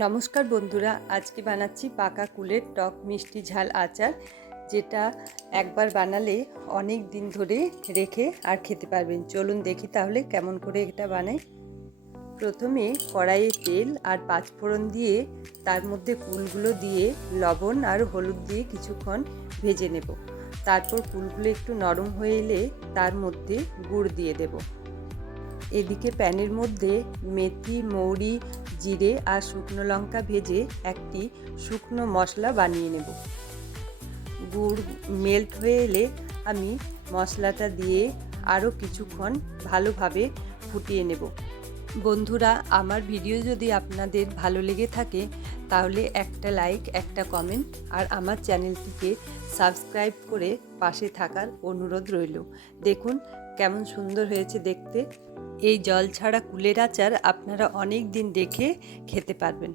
নমস্কার বন্ধুরা, আজকে বানাচ্ছি পাকা কুলের টক মিষ্টি ঝাল আচার, যেটা একবার বানালে অনেক দিন ধরে রেখে আর খেতে পারবেন। চলুন দেখি তাহলে কেমন করে এটা বানাই। প্রথমে কড়াইয়ে তেল আর পাঁচফোড়ন দিয়ে তার মধ্যে কুলগুলো দিয়ে লবণ আর হলুদ দিয়ে কিছুক্ষণ ভেজে নেব। তারপর কুলগুলো একটু নরম হয়ে এলে তার মধ্যে গুড় দিয়ে দেব। এদিকে প্যানের মধ্যে মেথি, মৌরি, জিরে আর শুকনো লঙ্কা ভেজে একটি শুকনো মশলা বানিয়ে নেব। গুড় মেল্ট হয়ে এলে আমি মশলাটা দিয়ে আরও কিছুক্ষণ ভালোভাবে ফুটিয়ে নেব। বন্ধুরা, আমার ভিডিও যদি আপনাদের ভালো লেগে থাকে তাহলে একটা লাইক, একটা কমেন্ট আর আমার চ্যানেলটিকে সাবস্ক্রাইব করে পাশে থাকার অনুরোধ রইল। দেখুন কেমন সুন্দর হয়েছে দেখতে। এই জল ছাড়া কুলের আচার আপনারা অনেক দিন রেখে খেতে পারবেন।